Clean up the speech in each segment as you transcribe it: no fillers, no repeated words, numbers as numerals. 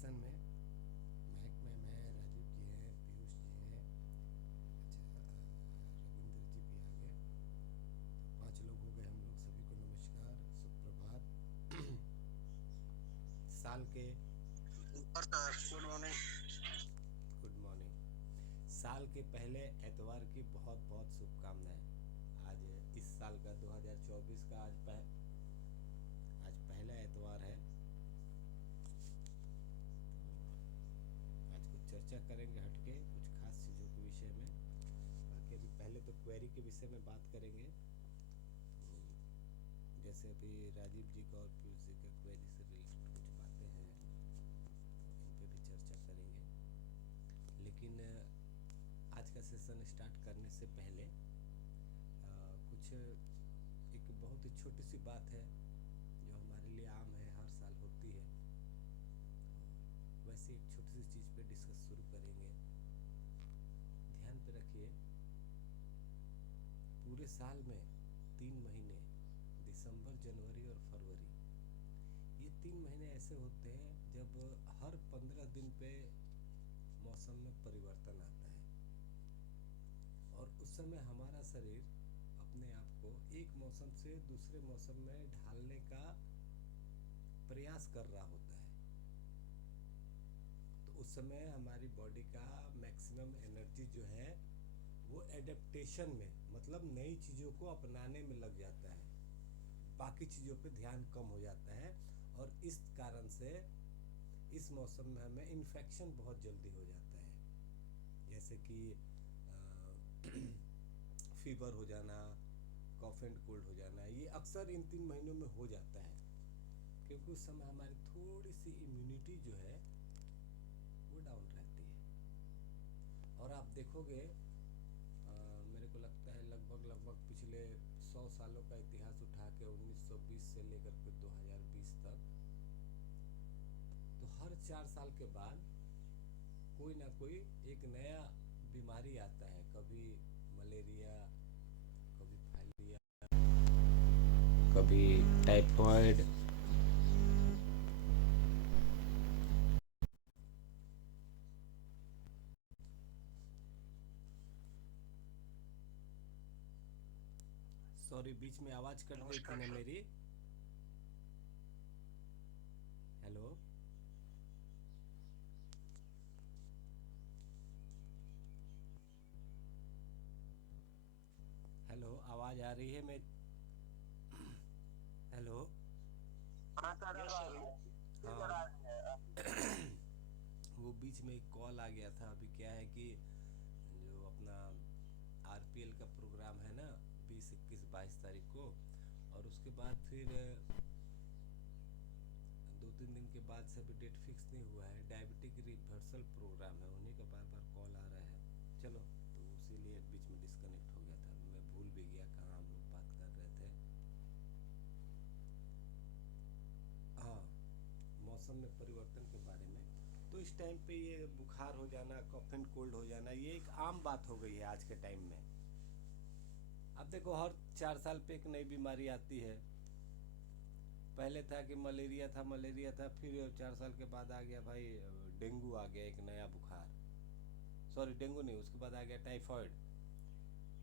Session में महक ma'am है, राजीव जी हैं, पीयूष जी हैं, रविंद्र जी भी आ गए। तो 5 लोग हो गए हम लोग। सभी को नमस्कार, सुप्रभात। साल के गुड मॉर्निंग। Good morning. साल के पहले एतवार की बहुत बहुत शुभकामनाएं। आज इस साल का 2024 का आज पहला एतवार है। तो आज कुछ चर्चा करेंगे हटके कुछ खास चीज़ों के विषय में। बाकी अभी पहले तो क्वेरी के विषय में बात करेंगे। तो जैसे अभी राजीव जी का और पीयूष जी का क्वेरी से रिलेटेड कुछ बातें हैं, तो इन पे भी चर्चा करेंगे। लेकिन आज का सेशन स्टार्ट करने से पहले कुछ एक बहुत ही छोटी सी बात है जो हमारे लिए आम है, हर साल होती है। वैसे एक छोटी सी चीज़ पे डिस्कस शुरू करेंगे। ध्यान पे रखिए, पूरे साल में 3 महीने, दिसंबर, जनवरी और फरवरी, ये 3 महीने ऐसे होते हैं जब हर 15 दिन पे मौसम में परिवर्तन आता है। और उस समय हमारा शरीर अपने आप को एक मौसम से दूसरे मौसम में ढालने का प्रयास कर रहा होता है। तो उस समय हमारी बॉडी का मैक्सिमम एनर्जी जो है वो एडेप्टेशन में, मतलब नई चीज़ों को अपनाने में लग जाता है। बाकी चीज़ों पे ध्यान कम हो जाता है। और इस कारण से इस मौसम में हमें इन्फेक्शन बहुत जल्दी हो जाता है। जैसे कि फीवर हो जाना, कॉफ एंड कोल्ड हो जाना, ये अक्सर इन 3 महीनों में हो जाता है। क्योंकि उस समय हमारी थोड़ी सी इम्यूनिटी जो है वो डाउन रहती है। और आप देखोगे, मेरे को लगता है लगभग पिछले 100 सालों का इतिहास उठा के 1920 से लेकर के 2020 तक, तो हर 4 साल के बाद कोई ना कोई एक नया बीमारी आता है। कभी मलेरिया, कभी फाइलिया, कभी टाइफॉइड। सॉरी, बीच में आवाज़ कट गई थी नमस्कार ना सर। मेरी। हेलो, हेलो, आवाज़ आ रही है मेरी? हेलो। हाँ सर, हाँ। वो बीच में एक कॉल आ गया था। अभी क्या है कि जो अपना आरपीएल का प्रोग्राम है ना, 20, 21, 22 तारीख को, और उसके बाद फिर 2-3 दिन के बाद से अभी डेट फिक्स नहीं हुआ है। डायबिटिक रिवर्सल प्रोग्राम है, उन्हीं का बार बार कॉल आ रहा है। चलो, तो इसीलिए बीच में डिस्कनेक्ट हो गया था। मैं भूल भी गया कहाँ हम लोग बात कर रहे थे। हाँ, मौसम में परिवर्तन के बारे में। तो इस टाइम पे ये बुखार हो जाना, कफ एंड कोल्ड हो जाना, ये एक आम बात हो गई है आज के टाइम में। अब देखो, हर 4 साल पे एक नई बीमारी आती है। पहले था कि मलेरिया था, फिर 4 साल के बाद आ गया भाई, डेंगू आ गया, एक नया बुखार। सॉरी, डेंगू नहीं, उसके बाद आ गया टाइफॉइड।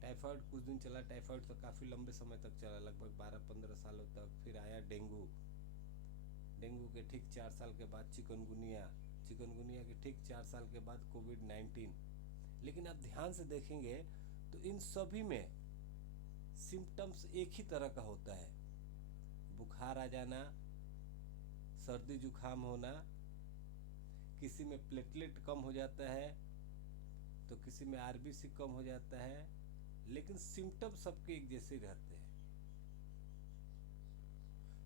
टाइफॉइड कुछ दिन चला, टाइफॉइड तो काफ़ी लंबे समय तक चला, लगभग 12-15 सालों तक। फिर आया डेंगू। डेंगू के ठीक 4 साल के बाद चिकनगुनिया। चिकनगुनिया के ठीक 4 साल के बाद कोविड-19। लेकिन आप ध्यान से देखेंगे तो इन सभी में सिम्टम्स एक ही तरह का होता है। बुखार आ जाना, सर्दी जुकाम होना, किसी में प्लेटलेट कम हो जाता है, तो किसी में आरबीसी कम हो जाता है। लेकिन सिम्टम सबके एक जैसे रहते हैं।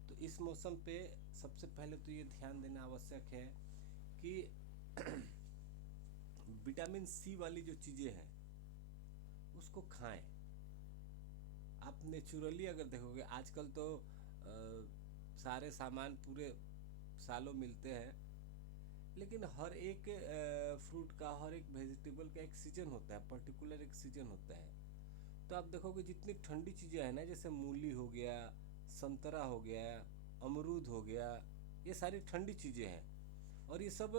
तो इस मौसम पे सबसे पहले तो ये ध्यान देना आवश्यक है कि विटामिन सी वाली जो चीज़ें हैं उसको खाएं। आप नेचुरली अगर देखोगे, आजकल तो सारे सामान पूरे सालों मिलते हैं। लेकिन हर एक फ्रूट का, हर एक वेजिटेबल का एक सीजन होता है, पर्टिकुलर एक सीजन होता है। तो आप देखोगे जितनी ठंडी चीज़ें हैं ना, जैसे मूली हो गया, संतरा हो गया, अमरूद हो गया, ये सारी ठंडी चीज़ें हैं। और ये सब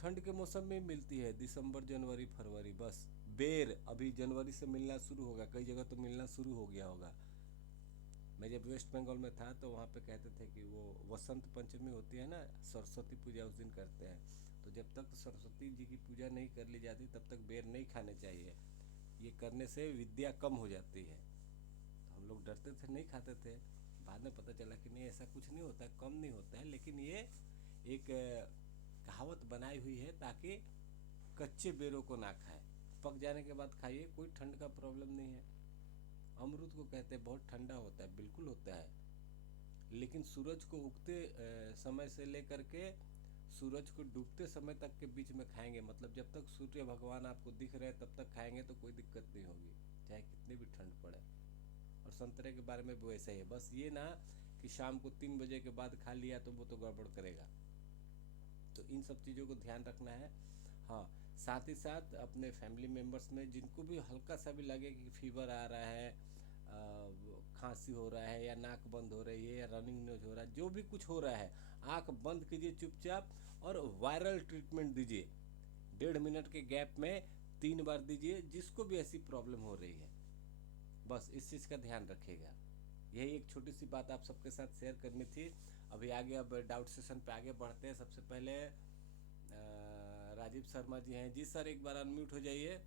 ठंड के मौसम में मिलती है, दिसंबर जनवरी फरवरी बस। बेर अभी जनवरी से मिलना शुरू होगा, कई जगह तो मिलना शुरू हो गया होगा। मैं जब वेस्ट बंगाल में था तो वहाँ पे कहते थे कि वो वसंत पंचमी होती है ना, सरस्वती पूजा उस दिन करते हैं, तो जब तक सरस्वती जी की पूजा नहीं कर ली जाती तब तक बेर नहीं खाने चाहिए, ये करने से विद्या कम हो जाती है। तो हम लोग डरते थे, नहीं खाते थे। बाद में पता चला कि नहीं, ऐसा कुछ नहीं होता, कम नहीं होता है, लेकिन ये एक कहावत बनाई हुई है ताकि कच्चे बेरों को ना खाए, पक जाने के बाद खाइए, कोई ठंड का प्रॉब्लम नहीं है। अमरूद को कहते हैं बहुत ठंडा होता है, बिल्कुल होता है, लेकिन सूरज को उगते समय से लेकर के सूरज को डूबते समय तक के बीच में खाएंगे, मतलब जब तक सूर्य भगवान आपको दिख रहे हैं तब तक खाएंगे तो कोई दिक्कत नहीं होगी, चाहे कितनी भी ठंड पड़े। और संतरे के बारे में भी वैसा ही है, बस ये ना कि शाम को 3 बजे के बाद खा लिया तो वो तो गड़बड़ करेगा। तो इन सब चीज़ों को ध्यान रखना है। हाँ, साथ ही साथ अपने फैमिली मेम्बर्स में जिनको भी हल्का सा भी लगे कि फीवर आ रहा है, खांसी हो रहा है, या नाक बंद हो रही है, या रनिंग नोज हो रहा है, जो भी कुछ हो रहा है, आंख बंद कीजिए चुपचाप और वायरल ट्रीटमेंट दीजिए। 1.5 मिनट के गैप में 3 बार दीजिए, जिसको भी ऐसी प्रॉब्लम हो रही है, बस इस चीज़ का ध्यान रखिएगा। यही एक छोटी सी बात आप सबके साथ शेयर करनी थी। अभी आगे अब डाउट सेशन पे आगे बढ़ते हैं। सबसे पहले राजीव शर्मा जी हैं। जी सर, एक बार अनम्यूट हो जाइए।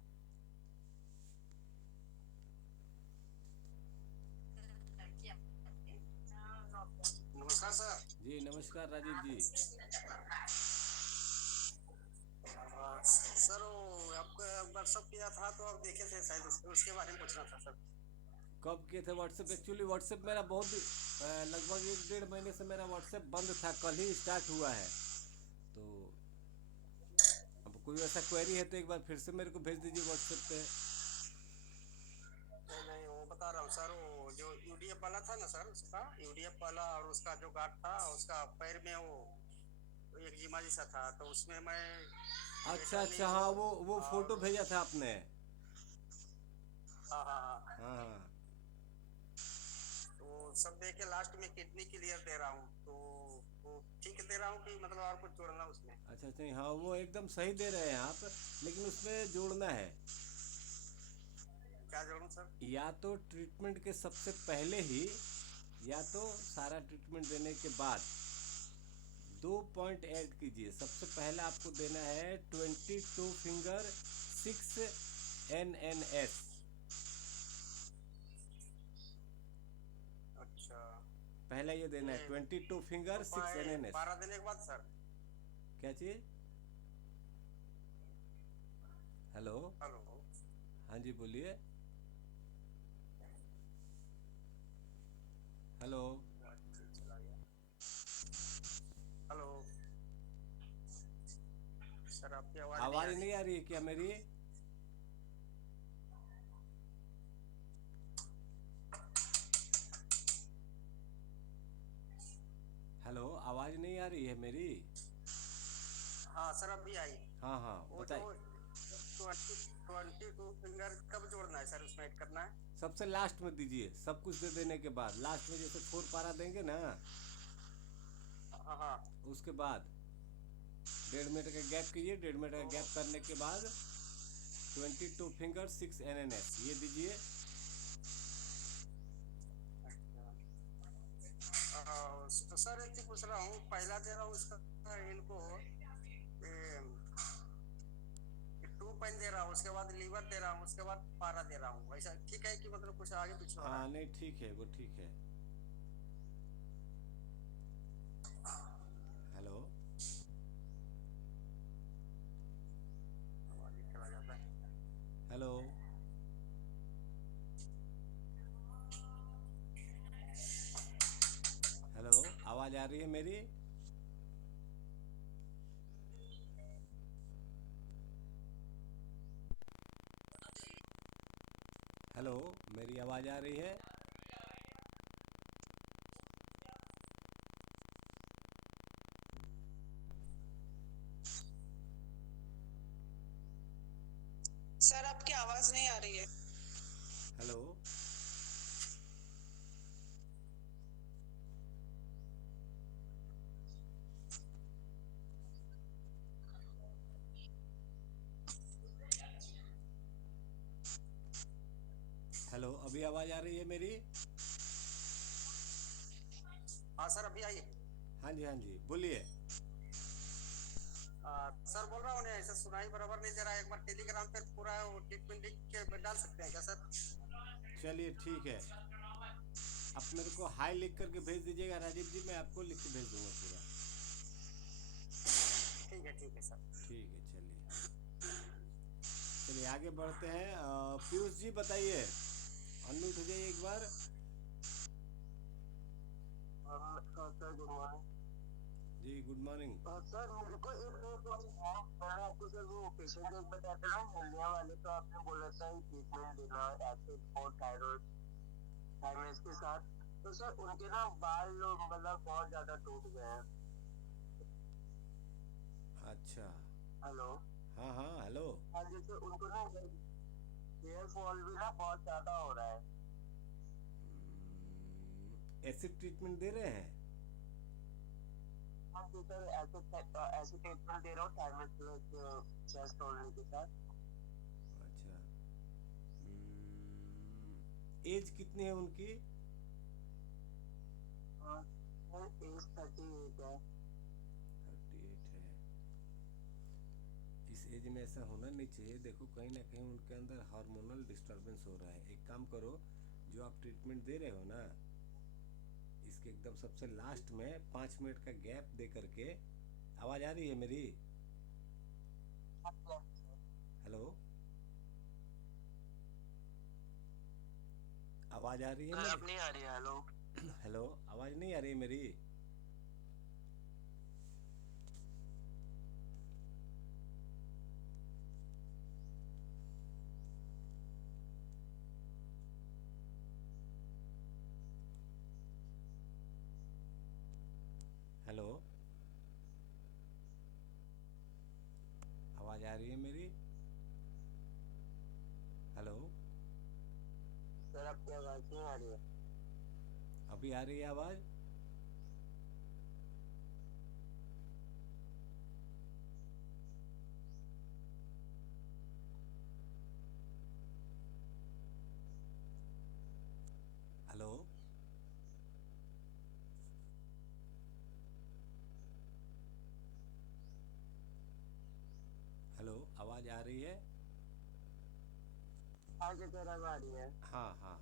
नमस्कार सर। जी नमस्कार राजीव जी। सर वो आपका व्हाट्सअप किया था तो आप देखे थे शायद, उसके बारे में पूछना था सर। कब किए थे व्हाट्सएप? एक्चुअली व्हाट्सएप मेरा बहुत लगभग 1 डेढ़ महीने से मेरा व्हाट्सएप बंद था, कल ही स्टार्ट हुआ है। तो अब कोई ऐसा क्वेरी है तो एक बार फिर से मेरे को भेज दीजिए व्हाट्सएप पे। नहीं नहीं, वो बता रहा हूँ सर, वो जो यूडीएफ वाला था ना सर, उसका यूडीएफ वाला और उसका जो गार्ड था उसका पैर में वो एक जिमा जैसा था, तो उसमें मैं अच्छा मेटल अच्छा, नहीं हाँ, वो वो फोटो और भेजा था आपने। हाँ हाँ हाँ, हाँ हाँ। तो सब दे के लास्ट में किडनी क्लियर दे रहा हूँ, तो वो ठीक दे रहा हूँ कि मतलब और कुछ जोड़ना उसमें? अच्छा अच्छा, हाँ वो एकदम सही दे रहे हैं आप, लेकिन उसमें जोड़ना है। क्या जोड़ूं सर? या तो ट्रीटमेंट के सबसे पहले ही, या तो सारा ट्रीटमेंट देने के बाद 2 पॉइंट ऐड कीजिए। सबसे पहले आपको देना है 22 फिंगर 6 NNS। अच्छा, पहला ये देना है ये 22 फिंगर तो 6 NNS। 12 देने के बाद सर? क्या चीज? हेलो। हेलो। हाँ जी बोलिए। हेलो। चला गया। हेलो सर, आपकी आवाज नहीं आ आवाज रही। नहीं आ रही है क्या मेरी? हेलो, आवाज नहीं आ रही है मेरी? हाँ सर, अभी आई। हाँ हाँ वो जो बताइए। 22 फिंगर कब जोड़ना है सर, उसमें ऐड करना है? सबसे लास्ट में दीजिए, सब कुछ दे देने के बाद लास्ट में, जैसे 4 पारा देंगे ना, हाँ हाँ। उसके बाद 1.5 मिनट का गैप कीजिए। 1.5 मिनट का तो गैप करने के बाद 22 फिंगर 6 NNS ये दीजिए। तो सर एक चीज पूछ रहा हूँ, पहला दे रहा हूँ इसका इनको 2 पॉइंट दे रहा हूँ, उसके बाद लीवर दे रहा हूँ, उसके बाद पारा दे रहा हूँ, ऐसा ठीक है कि मतलब कुछ आगे पीछे हो रहा हाँ है? नहीं ठीक है, वो ठीक है। हेलो। आगे चला जाता है। हेलो। हेलो, आवाज आ रही है मेरी? हेलो, मेरी आवाज आ रही है? सर आपकी आवाज नहीं आ रही है। हेलो। अभी आवाज आ रही है मेरी? हाँ सर, अभी आई। हाँ जी, हाँ जी, बोलिए। सर बोल रहा हूँ, उन्हें ऐसा सुनाई बराबर नहीं दे रहा है। एक बार टेलीग्राम पे पूरा वो ट्रीटमेंट लिख के डाल सकते हैं क्या सर? चलिए ठीक है, आप मेरे को हाई लिख करके भेज दीजिएगा राजीव जी, मैं आपको लिख के भेज दूंगा पूरा। ठीक है सर। ठीक है, चलिए चलिए आगे बढ़ते हैं। पीयूष जी बताइए, अनम्यूट हो जाइए एक बार। Sir good morning. जी गुड मॉर्निंग। सर मेरे को एक मैंने आपको सर वो पेशेंट एक बताया था ना हल्दिया वाले, तो आपने बोला था ट्रीटमेंट देना एसिड और थायराइड थायराइड के साथ। तो सर उनके ना बाल मतलब बहुत ज्यादा टूट गए हैं। अच्छा। हेलो। हाँ हाँ, हेलो। हाँ जी सर, उनको ना हेयर फॉल भी ना बहुत ज्यादा हो रहा है। एसिड ट्रीटमेंट दे रहे हैं? हाँ जी सर, ऐसे ट्रीटमेंट दे रहा हूँ थायराइड चेस्ट तोड़ने के साथ। अच्छा। एज कितनी है उनकी? एज 38 है। 38 है। इस एज में ऐसा होना नहीं चाहिए। देखो कहीं ना कहीं उनके अंदर हार्मोनल डिस्टरबेंस हो रहा है। एक काम करो, जो आप ट्रीटमेंट दे रहे हो ना, इसके एकदम सबसे लास्ट में 5 मिनट का गैप दे करके। आवाज़ आ रही है मेरी? हेलो, आवाज़ आ रही है मेरी? अब नहीं आ रही है। हेलो। हेलो, आवाज़ नहीं आ रही है मेरी? हेलो, आवाज़ आ रही है मेरी? हेलो, सर आपकी आवाज नहीं आ रही है। अभी आ रही है आवाज़? हेलो, हेलो, आवाज़ आ रही है? हाँ जी सर, अब आ रही है। हाँ हाँ।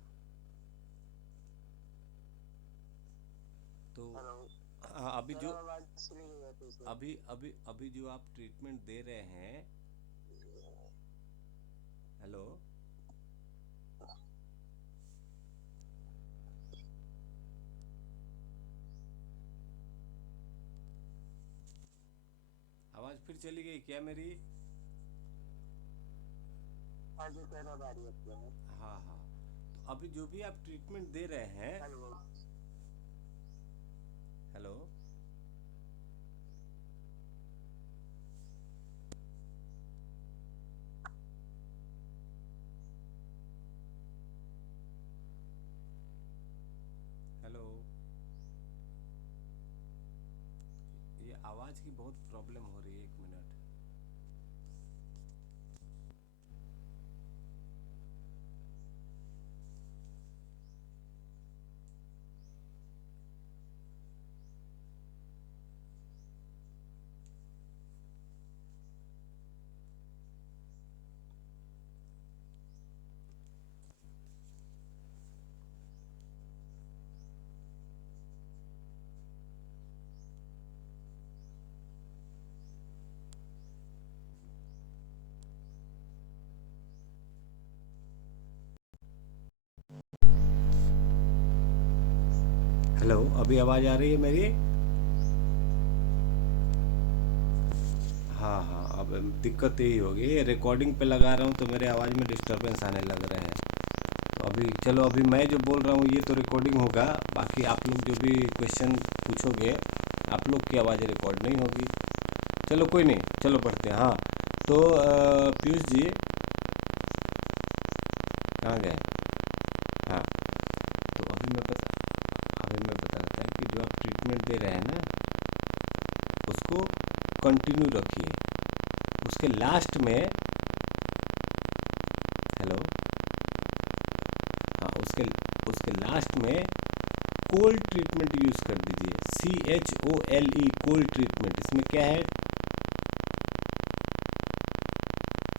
तो हेलो। अभी सर जो आवाज चली गई है तो इसमें। अभी अभी अभी जो आप ट्रीटमेंट दे रहे हैं। हेलो, आवाज़ फिर चली गई क्या मेरी? हाँ जी सर, अब आ रही है आपकी। हाँ हाँ। तो अभी जो भी आप ट्रीटमेंट दे रहे हैं। हेलो। हेलो, हेलो, ये आवाज़ की बहुत प्रॉब्लम हो रही है, 1 मिनट। हेलो, अभी आवाज़ आ रही है मेरी? हाँ हाँ, अब दिक्कत यही होगी, रिकॉर्डिंग पे लगा रहा हूँ तो मेरे आवाज़ में डिस्टरबेंस आने लग रहे हैं। तो अभी चलो, अभी मैं जो बोल रहा हूँ ये तो रिकॉर्डिंग होगा, बाकी आप लोग जो भी क्वेश्चन पूछोगे आप लोग की आवाज़ रिकॉर्ड नहीं होगी। चलो कोई नहीं, चलो पढ़ते हैं। हाँ, तो पीयूष जी कहाँ गए? हाँ, तो अभी मैं बता रहा था कि जो आप ट्रीटमेंट दे रहे हैं ना, उसको कंटिन्यू रखिए। उसके लास्ट में, हेलो, हाँ, लास्ट में कोल्ड ट्रीटमेंट यूज कर दीजिए, CHOLE, कोल्ड ट्रीटमेंट। इसमें क्या है,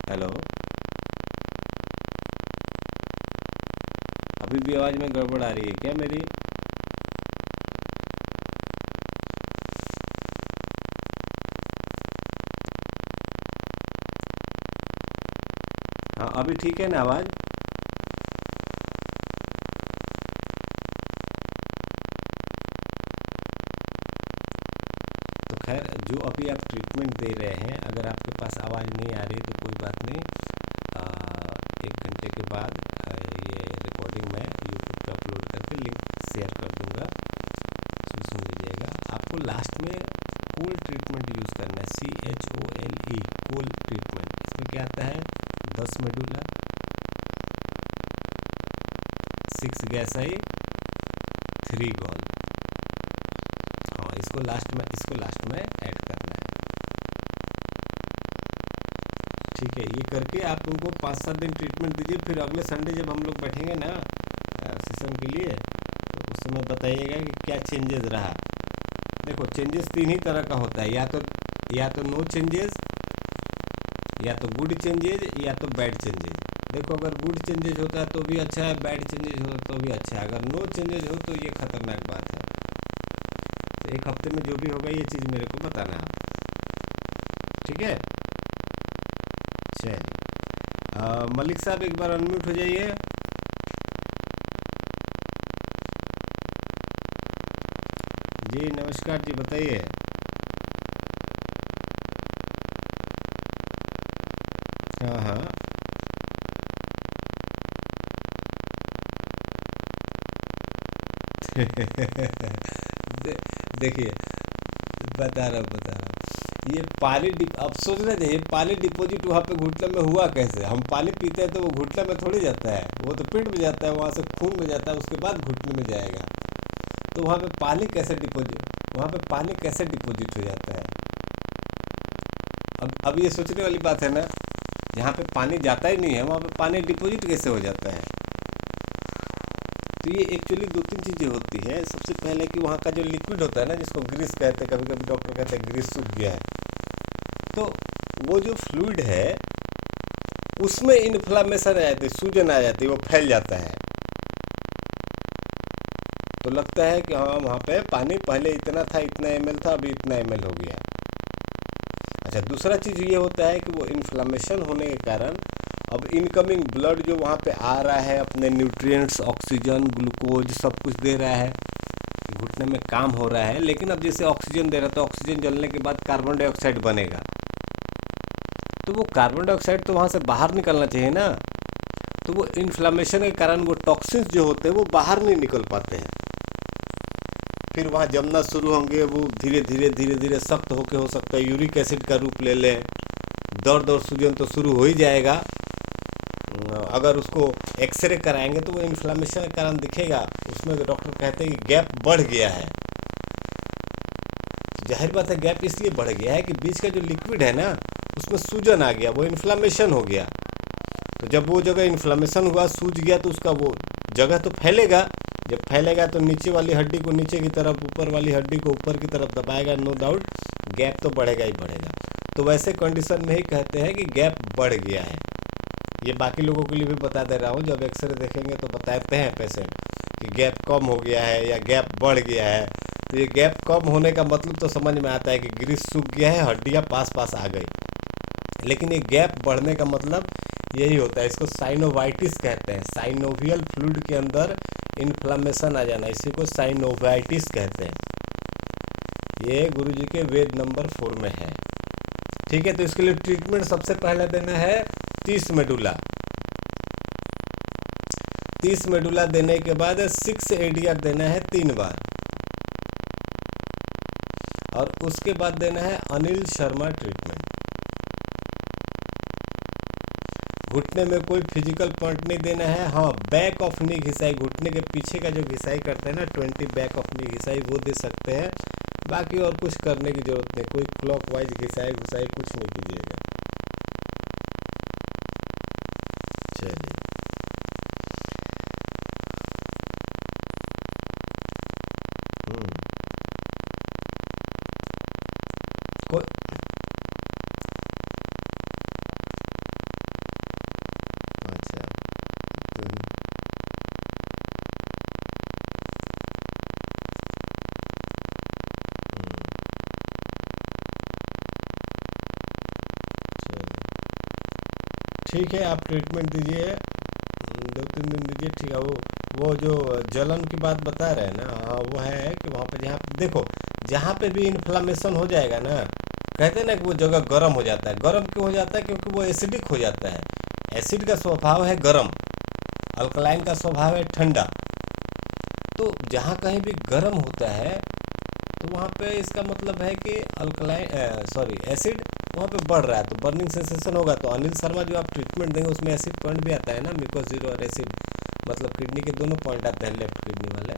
हेलो, अभी भी आवाज में गड़बड़ आ रही है क्या मेरी? हाँ अभी ठीक है ना आवाज? तो खैर, जो अभी आप ट्रीटमेंट दे रहे हैं, अगर आपके पास आवाज़ नहीं आ रही तो कोई बात नहीं, 1 घंटे के बाद ये रिकॉर्डिंग मैं यूट्यूब पे अपलोड करके लिंक शेयर कर दूंगा, उसमें सुन लीजिएगा। आपको लास्ट में कोल्ड ट्रीटमेंट यूज़ करना है, CHOLE, कोल्ड ट्रीटमेंट। इसमें क्या आता है, 10 मेडुला, 6 गैसाई, 3 गॉल। हाँ, इसको लास्ट में ऐड करना है। ठीक है, ये करके आप उनको 5-7 दिन ट्रीटमेंट दीजिए। फिर अगले संडे जब हम लोग बैठेंगे ना सेशन के लिए, तो उस समय बताइएगा कि क्या चेंजेस रहा। देखो, चेंजेस 3 ही तरह का होता है, या तो नो चेंजेस, या तो गुड चेंजेस, या तो बैड चेंजेस। देखो, अगर गुड चेंजेस होता है तो भी अच्छा है, बैड चेंजेस होता है तो भी अच्छा है। अगर नो चेंजेस हो तो ये खतरनाक बात है। तो 1 हफ्ते में जो भी होगा ये चीज़ मेरे को बताना है आप, ठीक है? चलिए, मलिक साहब एक बार अनम्यूट हो जाइए। जी नमस्कार जी, बताइए। हाँ हाँ, देखिए, बता रहा हूँ। ये पानी अब सोच रहे थे, ये पानी डिपॉजिट वहाँ पे घुटने में हुआ कैसे? हम पानी पीते हैं तो वो घुटने में थोड़ी जाता है, वो तो पेट में जाता है, वहाँ से खून में जाता है, उसके बाद घुटने में जाएगा। तो वहाँ पे पानी कैसे डिपॉजिट हो जाता है? अब ये सोचने वाली बात है ना, जहाँ पे पानी जाता ही नहीं है वहाँ पे पानी डिपॉजिट कैसे हो जाता है? तो ये एक्चुअली 2-3 चीज़ें होती है। सबसे पहले कि वहाँ का जो लिक्विड होता है ना, जिसको ग्रीस कहते हैं, कभी कभी डॉक्टर कहते हैं ग्रीस सूख गया है, तो वो जो फ्लूइड है उसमें इन्फ्लामेशन आ जाती है, सूजन आ जाती है, वो फैल जाता है। तो लगता है कि हाँ, वहाँ पे पानी पहले इतना था, इतना ml था, अभी इतना ml हो गया। अच्छा, दूसरा चीज़ ये होता है कि वो इन्फ्लामेशन होने के कारण अब इनकमिंग ब्लड जो वहाँ पे आ रहा है, अपने न्यूट्रिएंट्स, ऑक्सीजन, ग्लूकोज सब कुछ दे रहा है, घुटने में काम हो रहा है। लेकिन अब जैसे ऑक्सीजन दे रहा है तो ऑक्सीजन जलने के बाद कार्बन डाइऑक्साइड बनेगा, तो वो कार्बन डाइऑक्साइड तो वहाँ से बाहर निकलना चाहिए ना। तो वो इन्फ्लामेशन के कारण वो टॉक्सिन्स जो होते हैं वो बाहर नहीं निकल पाते हैं, फिर वहाँ जमना शुरू होंगे। वो धीरे धीरे सख्त होके, हो सकता है यूरिक एसिड का रूप ले लें। दर्द और सूजन तो शुरू हो ही जाएगा। अगर उसको एक्सरे कराएंगे तो वो इन्फ्लामेशन के कारण दिखेगा, उसमें डॉक्टर कहते हैं कि गैप बढ़ गया है। जाहिर बात है, गैप इसलिए बढ़ गया है कि बीच का जो लिक्विड है ना, उसमें सूजन आ गया, वो इन्फ्लामेशन हो गया। तो जब वो जगह इन्फ्लामेशन हुआ, सूज गया, तो उसका वो जगह तो फैलेगा। जब फैलेगा तो नीचे वाली हड्डी को नीचे की तरफ, ऊपर वाली हड्डी को ऊपर की तरफ दबाएगा, नो डाउट गैप तो बढ़ेगा ही बढ़ेगा। तो वैसे कंडीशन में ही कहते हैं कि गैप बढ़ गया है। ये बाकी लोगों के लिए भी बता दे रहा हूँ, जब एक्सरे देखेंगे तो बताते हैं पेशेंट कि गैप कम हो गया है या गैप बढ़ गया है। तो ये गैप कम होने का मतलब तो समझ में आता है कि ग्रीस सूख गया है, हड्डियाँ पास आ गई। लेकिन ये गैप बढ़ने का मतलब यही होता है, इसको साइनोवाइटिस कहते हैं। साइनोवियल फ्लूइड के अंदर इन्फ्लामेशन आ जाना, इसी को साइनोवाइटिस कहते हैं। ये गुरुजी के वेद नंबर 4 में है। ठीक है, तो इसके लिए ट्रीटमेंट सबसे पहले देना है 30 मेडुला। 30 मेडुला देने के बाद 6 एडीआर देना है 3 बार, और उसके बाद देना है अनिल शर्मा ट्रीटमेंट। घुटने में कोई फिजिकल पॉइंट नहीं देना है। हाँ, बैक ऑफ नी घिसाई, घुटने के पीछे का जो घिसाई करते हैं ना, 20 बैक ऑफ नी घिसाई, वो दे सकते हैं। बाकी और कुछ करने की जरूरत नहीं, कोई क्लॉकवाइज घिसाई घुसाई कुछ नहीं कीजिएगा। चलिए, वो अच्छा। हम्म, चलिए। ठीक है, आप ट्रीटमेंट दीजिए, 2-3 दिन दीजिए, ठीक है। वो जो जलन की बात बता रहे हैं ना, हाँ वो है कि वहाँ पे जहाँ पे देखो, जहाँ पे भी इन्फ्लामेशन हो जाएगा ना, कहते हैं ना कि वो जगह गर्म हो जाता है। गर्म क्यों हो जाता है? क्योंकि वो एसिडिक हो जाता है। एसिड का स्वभाव है गर्म, अल्कलाइन का स्वभाव है ठंडा। तो जहाँ कहीं भी गर्म होता है तो वहाँ पे इसका मतलब है कि अल्कलाइन सॉरी एसिड वहाँ पे बढ़ रहा है, तो बर्निंग सेंसेशन होगा। तो अनिल शर्मा जो आप ट्रीटमेंट देंगे उसमें एसिड पॉइंट भी आता है ना, म्यूकोस जीरो और एसिड, मतलब किडनी के दोनों पॉइंट आते हैं लेफ्ट किडनी वाले,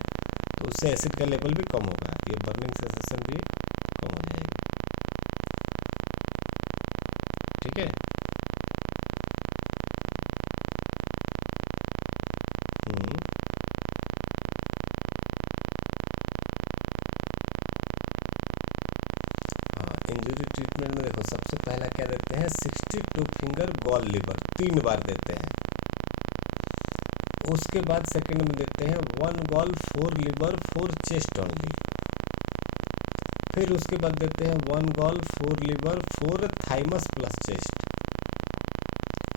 तो उससे एसिड का लेवल भी कम होगा, ये बर्निंग सेंसेशन भी कम हो जाएगी। ठीक है। हम्म, हाँ, इंजरी ट्रीटमेंट में देखो सबसे पहला क्या देते हैं, 62 फिंगर गॉल लीवर 3 बार देते हैं। उसके बाद सेकंड में देते हैं 1 गॉल 4 लीवर 4 चेस्ट ओनली। फिर उसके बाद देते हैं 1 gall 4 liver 4 thymus plus chest.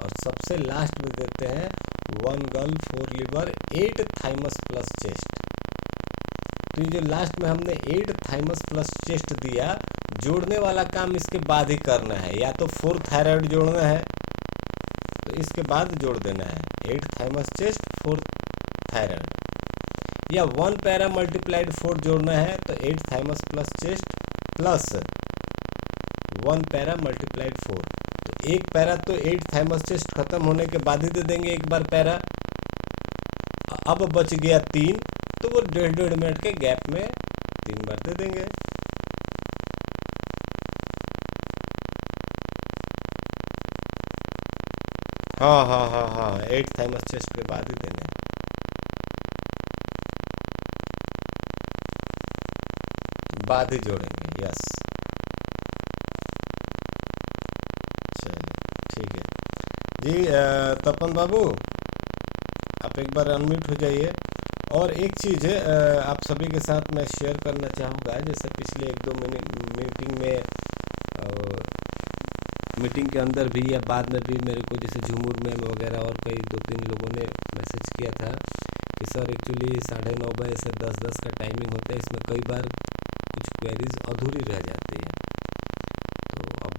और सबसे लास्ट में देते हैं 1 gall 4 liver 8 thymus plus chest. तो ये जो लास्ट में हमने 8 थाइमस प्लस चेस्ट दिया, जोड़ने वाला काम इसके बाद ही करना है, या तो 4 थायराइड जोड़ना है तो इसके बाद जोड़ देना है 8 थाइमस चेस्ट 4 थायराइड, या 1 पैरा मल्टीप्लाइड 4 जोड़ना है तो 8 thymus plus chest plus 1 para multiplied 4। तो एक पैरा तो 8 थाइमस चेस्ट खत्म होने के बाद ही दे देंगे एक बार पैरा। अब बच गया 3, तो वो 1.5 मिनट के गैप में 3 बार दे देंगे। हाँ हाँ हाँ हाँ, 8 थाइमस चेस्ट के बाद ही देने हैं। बाद ही जोड़ेंगे, यस। चलिए ठीक है जी। तपन बाबू आप एक बार अनम्यूट हो जाइए। और एक चीज़ है आप सभी के साथ मैं शेयर करना चाहूँगा, जैसे पिछले 1-2 मीटिंग में मीटिंग के अंदर भी या बाद में भी मेरे को जैसे झूमूर में वगैरह और कई 2-3 लोगों ने मैसेज किया था कि सर एक्चुअली 9:30 बजे से 10:10 का टाइमिंग होता है, इसमें कई बार कुछ क्वेरीज अधूरी रह जाती है। तो अब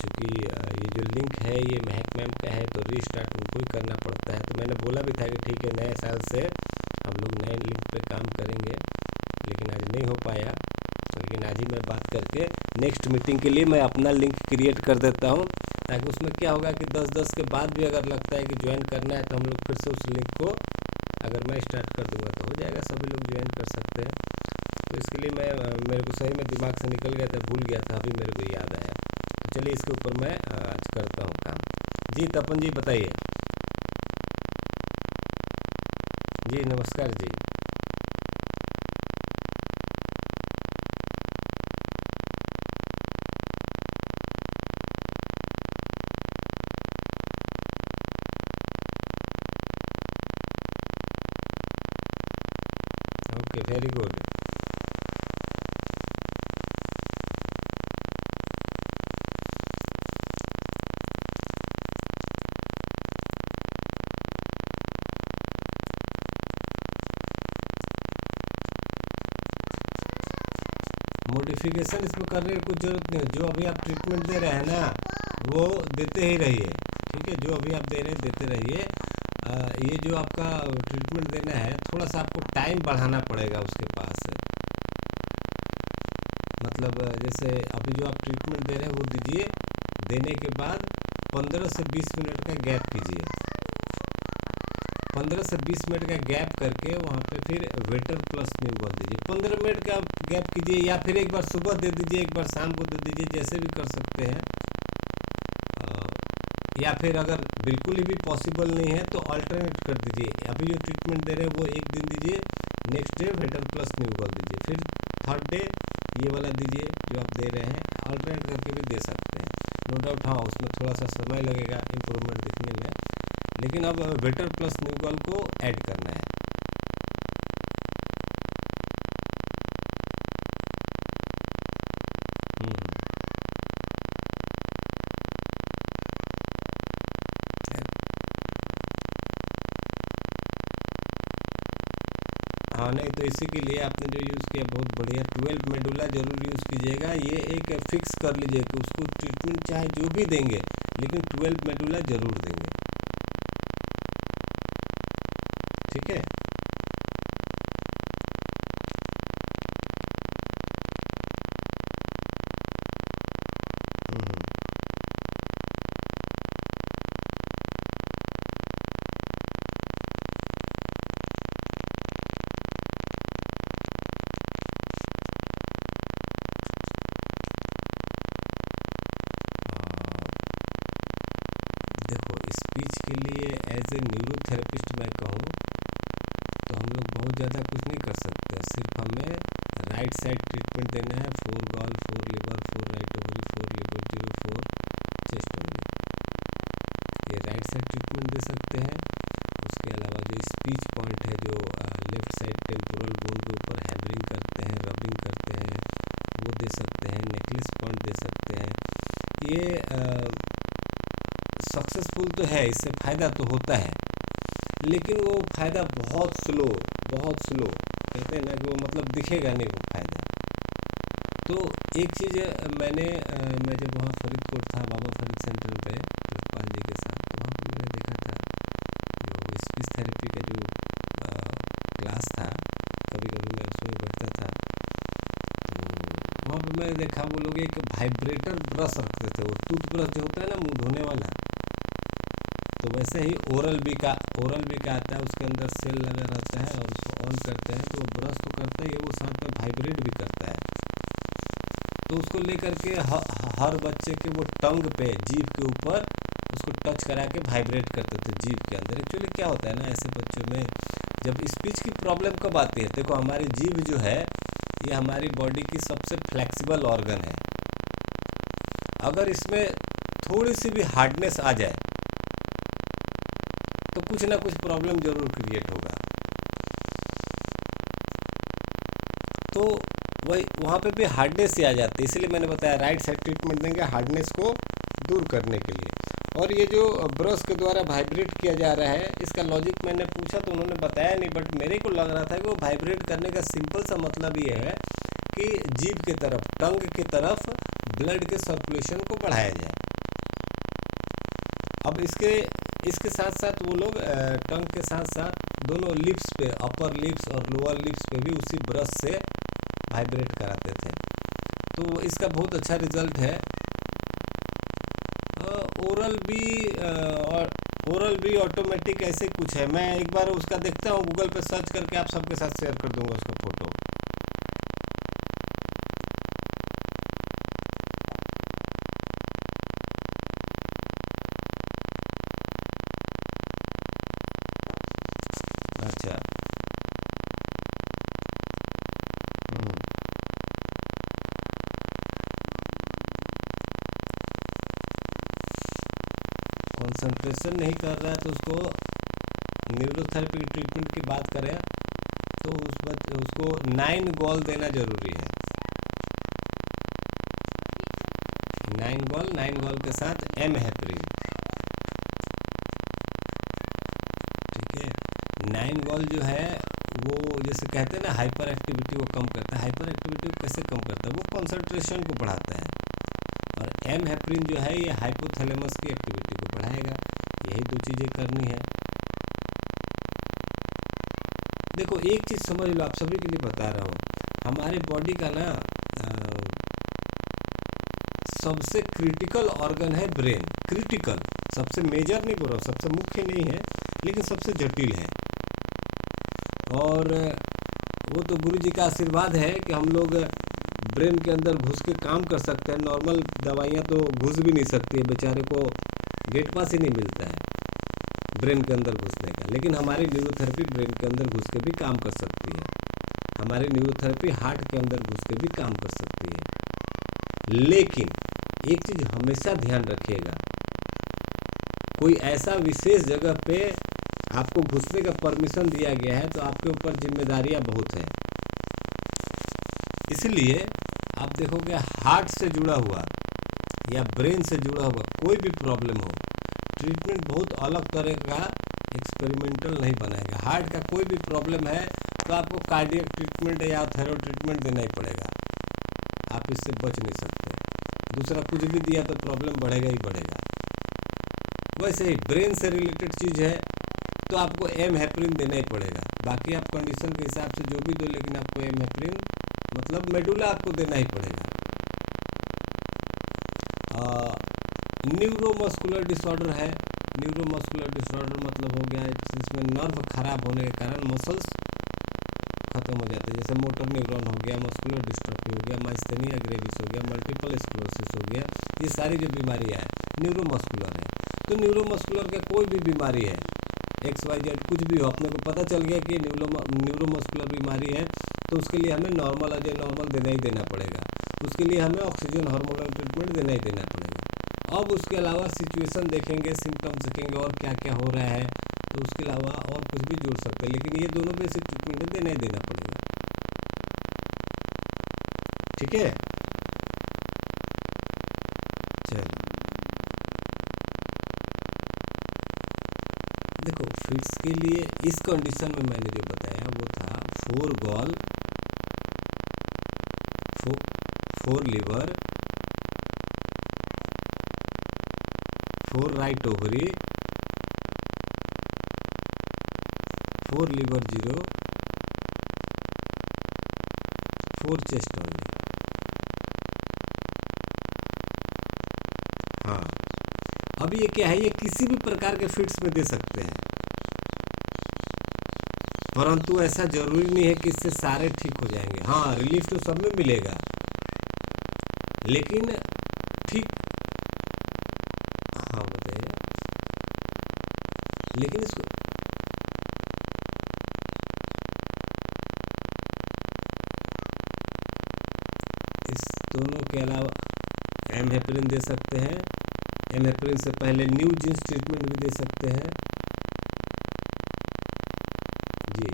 चूँकि ये जो लिंक है ये महक मैम का है, तो रीस्टार्ट उनको ही करना पड़ता है। तो मैंने बोला भी था कि ठीक है, नए साल से हम लोग नए लिंक पे काम करेंगे, लेकिन आज नहीं हो पाया। लेकिन आज ही मैं बात करके नेक्स्ट मीटिंग के लिए मैं अपना लिंक क्रिएट कर देता हूँ, ताकि उसमें क्या होगा कि 10:10 के बाद भी अगर लगता है कि ज्वाइन करना है तो हम लोग फिर से उस लिंक को अगर मैं स्टार्ट कर दूंगा तो हो जाएगा, सभी लोग ज्वाइन कर सकते हैं। तो इसके लिए मैं मेरे को सही में दिमाग से निकल गया था, भूल गया था, अभी मेरे को याद आया। तो चलिए इसके ऊपर मैं आज करता हूँ काम। जी तपन जी बताइए। जी नमस्कार जी। Okay, very good. मॉडिफिकेशन इसमें करने की कुछ ज़रूरत नहीं है। जो अभी आप ट्रीटमेंट दे रहे हैं ना वो देते ही रहिए, ठीक है। जो अभी आप दे रहे हैं देते रहिए। ये जो आपका ट्रीटमेंट देना है थोड़ा सा आपको टाइम बढ़ाना पड़ेगा उसके पास। मतलब जैसे अभी जो आप ट्रीटमेंट दे रहे हैं वो दीजिए, देने के बाद 15 से 20 मिनट का गैप कीजिए। 15 से 20 मिनट का गैप करके वहाँ पे फिर वेटर प्लस न्यूबॉल दीजिए। 15 मिनट का गैप कीजिए, या फिर एक बार सुबह दे दीजिए, एक बार शाम को दे दीजिए, जैसे भी कर सकते हैं। या फिर अगर बिल्कुल ही भी पॉसिबल नहीं है तो अल्टरनेट कर दीजिए। अभी जो ट्रीटमेंट दे रहे हैं वो एक दिन दीजिए, नेक्स्ट डे वेटर प्लस न्यूबॉल दीजिए, फिर थर्ड डे ये वाला दीजिए जो आप दे रहे हैं, अल्टरनेट करके भी दे सकते हैं। नो डाउट हाँ, उसमें थोड़ा सा समय लगेगा इम्प्रूवमेंट दिखने में, लेकिन अब बेटर प्लस न्यूगॉल को ऐड करना है। हाँ नहीं, तो इसी के लिए आपने जो यूज़ किया बहुत बढ़िया। 12 मेडुला जरूर यूज़ कीजिएगा। ये एक फिक्स कर लीजिए कि उसको ट्रीटमेंट चाहे जो भी देंगे, लेकिन 12 मेडुला जरूर देंगे, ठीक है। हम्म। देखो, स्पीच के लिए एज ए न्यूरोथेरेपिस्ट मैं कहूँ तो हम लोग बहुत ज़्यादा कुछ नहीं कर सकते। सिर्फ हमें राइट साइड ट्रीटमेंट देना है, 4 gall, 4 liver, 4 right ovary, 4 liver 0, 4 chest only, ये राइट साइड ट्रीटमेंट दे सकते हैं। उसके अलावा जो स्पीच पॉइंट है, जो लेफ्ट साइड टेम्पोरल बोन के ऊपर हैमरिंग करते हैं, रबिंग करते हैं, वो दे सकते हैं। नेकलेस पॉइंट दे सकते हैं। ये सक्सेसफुल तो है, इससे फ़ायदा तो होता है, लेकिन वो फ़ायदा बहुत स्लो कहते हैं ना कि वो मतलब दिखेगा नहीं वो फ़ायदा। तो एक चीज़ मैं जब वहाँ फरीदकोट था, बाबा फरीद सेंटर पे प्रितपाल जी के साथ, तो वहाँ पर मैंने देखा था जो स्पीच थेरेपी का जो क्लास था, कभी कभी मैं उसमें बैठता था, तो वहाँ पर मैंने देखा वो लोग एक वाइब्रेटर ब्रश रखते थे। वो टूथब्रश जो होता है ना मुँह धोने वाला, तो वैसे ही ओरल बी का आता है, उसके अंदर सेल लगा रहता है और उसको ऑन करते हैं तो वो ब्रश तो करता ही है, वो साथ में वाइब्रेट भी करता है। तो उसको लेकर के हर बच्चे के वो टंग पे, जीभ के ऊपर उसको टच करा के वाइब्रेट करते थे जीभ के अंदर। एक्चुअली क्या होता है ना, ऐसे बच्चों में जब स्पीच की प्रॉब्लम कब आती है, देखो हमारी जीभ जो है ये हमारी बॉडी की सबसे फ्लेक्सिबल ऑर्गन है। अगर इसमें थोड़ी सी भी हार्डनेस आ जाए तो कुछ ना कुछ प्रॉब्लम जरूर क्रिएट होगा। तो वही वहाँ पे भी हार्डनेस ही आ जाती है, इसलिए मैंने बताया राइट साइड ट्रीटमेंट देंगे हार्डनेस को दूर करने के लिए। और ये जो ब्रश के द्वारा वाइब्रेट किया जा रहा है, इसका लॉजिक मैंने पूछा तो उन्होंने बताया नहीं, बट मेरे को लग रहा था कि वो वाइब्रेट करने का सिंपल सा मतलब ये है कि जीभ के तरफ, टंग के तरफ ब्लड के सर्कुलेशन को बढ़ाया जाए। अब इसके साथ साथ वो लोग टंग के साथ साथ दोनों लिप्स पे, अपर लिप्स और लोअर लिप्स पे भी उसी ब्रश से वाइब्रेट कराते थे। तो इसका बहुत अच्छा रिजल्ट है। ओरल भी ऑटोमेटिक ऐसे कुछ है, मैं एक बार उसका देखता हूँ, गूगल पे सर्च करके आप सबके साथ शेयर कर दूंगा उसका फोटो। अच्छा। कंसंट्रेशन नहीं कर रहा है तो उसको न्यूरोथेरेपी की ट्रीटमेंट की बात करें तो उसको 9 गॉल देना जरूरी है। 9 गॉल के साथ एमहेप्रिन, ठीक है। 9 गॉल जो है वो जैसे कहते हैं ना हाइपर एक्टिविटी को कम करता है। हाइपर एक्टिविटी को कैसे कम करता है? वो कंसंट्रेशन को बढ़ाता है। और एमहेप्रिन जो है ये हाइपोथैलेमस की एक्टिविटी को बढ़ाएगा। यही दो चीज़ें करनी है। देखो एक चीज़ समझ लो, आप सभी के लिए बता रहा हूँ, हमारे बॉडी का ना सबसे क्रिटिकल ऑर्गन है ब्रेन। क्रिटिकल, सबसे मेजर नहीं बोल रहा, सबसे मुख्य नहीं है, लेकिन सबसे जटिल है। और वो तो गुरु जी का आशीर्वाद है कि हम लोग ब्रेन के अंदर घुस के काम कर सकते हैं। नॉर्मल दवाइयाँ तो घुस भी नहीं सकती है, बेचारे को गेट पास ही नहीं मिलता है ब्रेन के अंदर घुसने का, लेकिन हमारी न्यूरोथेरेपी ब्रेन के अंदर घुस के भी काम कर सकती है। हमारी न्यूरोथेरेपी हार्ट के अंदर घुस के भी काम कर सकती है। लेकिन एक चीज़ हमेशा ध्यान रखिएगा, कोई ऐसा विशेष जगह पे आपको घुसने का परमिशन दिया गया है तो आपके ऊपर जिम्मेदारियां बहुत हैं। इसलिए आप देखोगे हार्ट से जुड़ा हुआ या ब्रेन से जुड़ा हुआ कोई भी प्रॉब्लम हो, ट्रीटमेंट बहुत अलग तरह का एक्सपेरिमेंटल नहीं बनाएगा। हार्ट का कोई भी प्रॉब्लम है तो आपको कार्डियक ट्रीटमेंट या थेरो ट्रीटमेंट देना ही पड़ेगा, आप इससे बच नहीं सकते। दूसरा कुछ भी दिया तो प्रॉब्लम बढ़ेगा ही बढ़ेगा। वैसे ही ब्रेन से रिलेटेड चीज़ है तो आपको एमहेप्रिन देना ही पड़ेगा। बाकी आप कंडीशन के हिसाब से जो भी दो, लेकिन आपको एमहेप्रिन मतलब मेडुला आपको देना ही पड़ेगा। न्यूरोमस्कुलर डिसऑर्डर है। न्यूरोमस्कुलर डिसऑर्डर मतलब हो गया जिसमें नर्व खराब होने के कारण मसल्स खत्म हो जाते हैं, जैसे मोटर न्यूरॉन हो गया, मस्कुलर डिस्ट्रॉफी हो गया, माइस्थेनिया ग्रेविस हो गया, मल्टीपल स्क्लेरोसिस हो गया। ये सारी जो बीमारियाँ हैं न्यूरोमस्कुलर है। तो न्यूरोमस्कुलर का कोई भी बीमारी है, XYZ कुछ भी हो, अपने को पता चल गया कि न्यूरोमस्कुलर बीमारी है तो उसके लिए हमें नॉर्मल देना ही देना पड़ेगा। उसके लिए हमें ऑक्सीजन हार्मोनल ट्रीटमेंट देना ही देना पड़ेगा। अब उसके अलावा सिचुएशन देखेंगे, सिम्टम्स देखेंगे और क्या क्या हो रहा है, तो उसके अलावा और कुछ भी जोड़ सकते हैं, लेकिन ये दोनों बेसिक ट्रीटमेंट देना ही देना पड़ेगा। ठीक है, चलिए देखो फिट्स के लिए इस कंडीशन में मैंने जो बताया वो था 4 gall, 4 liver, 4 right ovary, 4 liver 0, 4 chest only. हाँ, अब ये क्या है, ये किसी भी प्रकार के फिट्स में दे सकते हैं, परंतु ऐसा जरूरी नहीं है कि इससे सारे ठीक हो जाएंगे। हाँ, रिलीफ तो सब में मिलेगा, लेकिन ठीक, हाँ बताइए, लेकिन इसको इस दोनों के अलावा एमहेप्रिन दे सकते हैं। एमहेप्रिन से पहले न्यू जीन्स ट्रीटमेंट भी दे सकते हैं जी।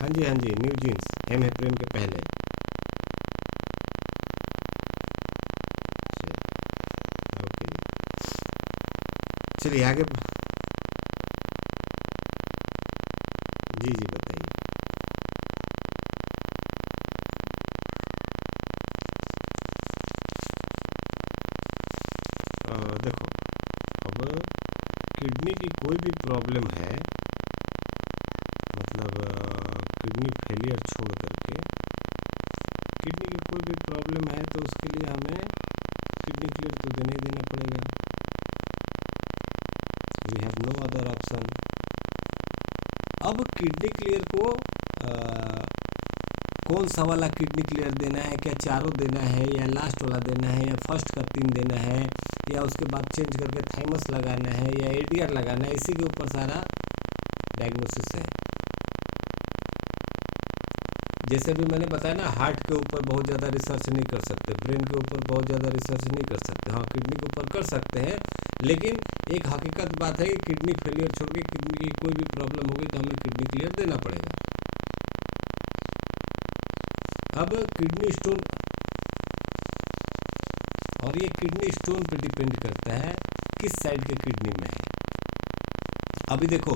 हाँ जी, हाँ जी, न्यू जीन्स एमहेप्रिन के पहले। ओके, चलिए आगे। जी जी बताइए। देखो, अब किडनी की कोई भी प्रॉब्लम है, मतलब किडनी फेलियर छोड़ करके किडनी की कोई भी प्रॉब्लम है तो उसके लिए हमें किडनी क्लियर तो देना ही देना पड़ेगा। We have no other option. अब किडनी क्लियर को कौन सा वाला किडनी क्लियर देना है, क्या चारों देना है या लास्ट वाला देना है या फर्स्ट का 3 देना है या उसके बाद चेंज करके थाइमस लगाना है या ADR लगाना है, इसी के ऊपर सारा डायग्नोसिस है। जैसे भी मैंने बताया ना, हार्ट के ऊपर बहुत ज़्यादा रिसर्च नहीं कर सकते, ब्रेन के ऊपर बहुत ज़्यादा रिसर्च नहीं कर सकते, हाँ किडनी के ऊपर कर सकते हैं, लेकिन एक हकीकत बात है कि किडनी फेलियर छोड़ के किडनी की कोई भी प्रॉब्लम होगी तो हमें किडनी क्लियर देना पड़ेगा। अब किडनी स्टोन, और ये किडनी स्टोन पे डिपेंड करता है किस साइड के किडनी में है। अभी देखो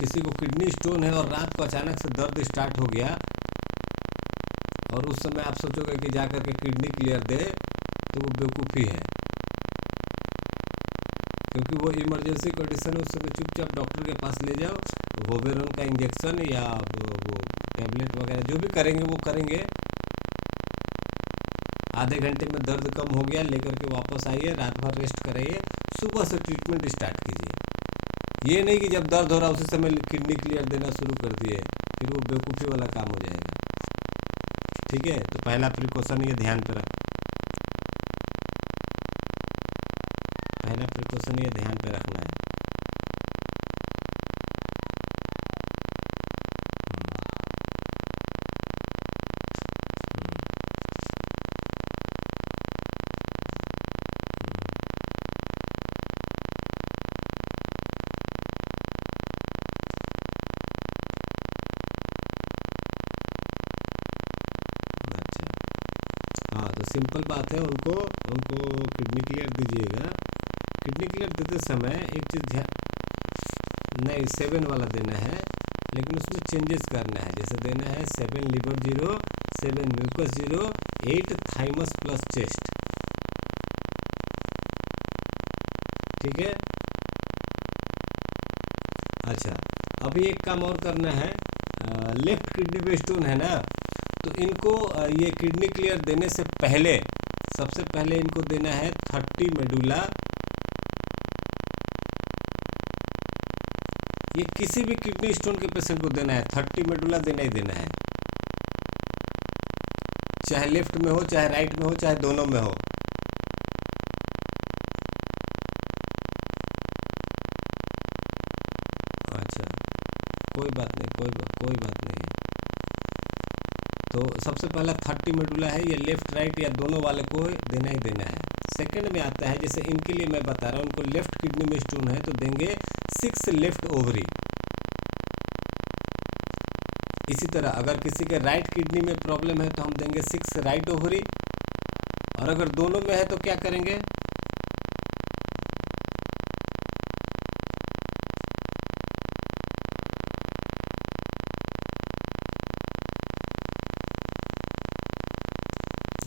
किसी को किडनी स्टोन है और रात को अचानक से दर्द स्टार्ट हो गया और उस समय आप सोचोगे कि जाकर के किडनी क्लियर दे, तो वो बेवकूफ़ी है, क्योंकि वो इमरजेंसी कंडीशन है। उस समय चुपचाप डॉक्टर के पास ले जाओ, वोवेरन का इंजेक्शन या वो टैबलेट वगैरह जो भी करेंगे वो करेंगे। आधे घंटे में दर्द कम हो गया, लेकर के वापस आइए, रात भर रेस्ट कराइए, सुबह से ट्रीटमेंट स्टार्ट कीजिए। ये नहीं कि जब दर्द हो रहा उसी समय किडनी क्लियर देना शुरू कर दिए, फिर वो बेवकूफ़ी वाला काम हो जाएगा। ठीक है, तो पहला प्रिकॉशन ये ध्यान पे रखना तो सिंपल बात है, उनको उनको किडनी क्लियर दीजिएगा। किडनी क्लियर देते समय एक चीज़ ध्यान, नहीं 7 वाला देना है, लेकिन उसमें चेंजेस करना है। जैसे देना है 7 liver 0, 7 mucus 0, 8 thymus plus chest. ठीक है। अच्छा, अभी एक काम और करना है। लेफ्ट किडनी में स्टोन है ना, तो इनको ये किडनी क्लियर देने से पहले सबसे पहले इनको देना है 30 मेडुला। ये किसी भी किडनी स्टोन के पेशेंट को देना है, 30 मेडुला देना ही देना है, चाहे लेफ्ट में हो, चाहे राइट में हो, चाहे दोनों में हो। अच्छा, कोई बात नहीं, कोई बात नहीं है। तो सबसे पहला 30 मेडुला है, ये लेफ्ट राइट या दोनों वाले को देना ही देना है। सेकंड में आता है, जैसे इनके लिए मैं बता रहा हूँ, इनको लेफ्ट किडनी में स्टोन है तो देंगे 6 लेफ्ट ओवरी। इसी तरह अगर किसी के राइट किडनी में प्रॉब्लम है तो हम देंगे 6 राइट ओवरी, और अगर दोनों में है तो क्या करेंगे,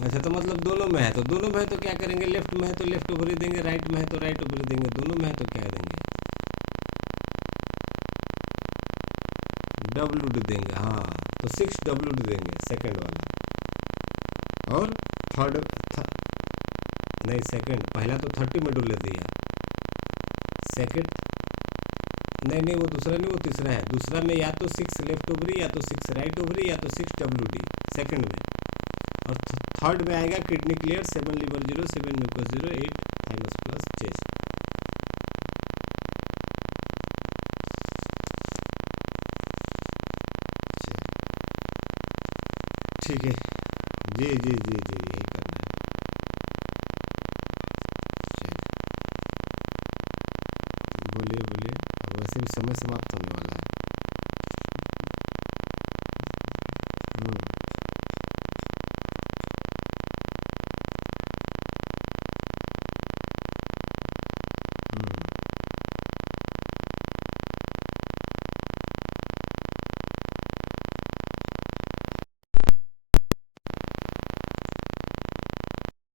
अच्छा तो मतलब दोनों में है तो दोनों में है तो क्या करेंगे, लेफ्ट में है तो लेफ्ट ओवरी देंगे, राइट में है तो राइट ओवरी देंगे, दोनों में है तो क्या देंगे, WD देंगे। हाँ, तो 6 WD देंगे सेकंड वाला। और थर्ड नहीं, सेकंड पहला तो 30 मेडुला दिया, सेकंड नहीं वो दूसरा नहीं, वो तीसरा है। दूसरा में या तो 6 लेफ्ट ओवरी, या तो 6 राइट ओवरी, या तो 6 WD सेकंड में। और थर्ड में आएगा kidney clear 7 liver 0, 7 mucus 0, 8 thymus plus chest. ठीक है, जी यही करना है। चलिए, बोलिए, अब वैसे भी समय समाप्त हो गया।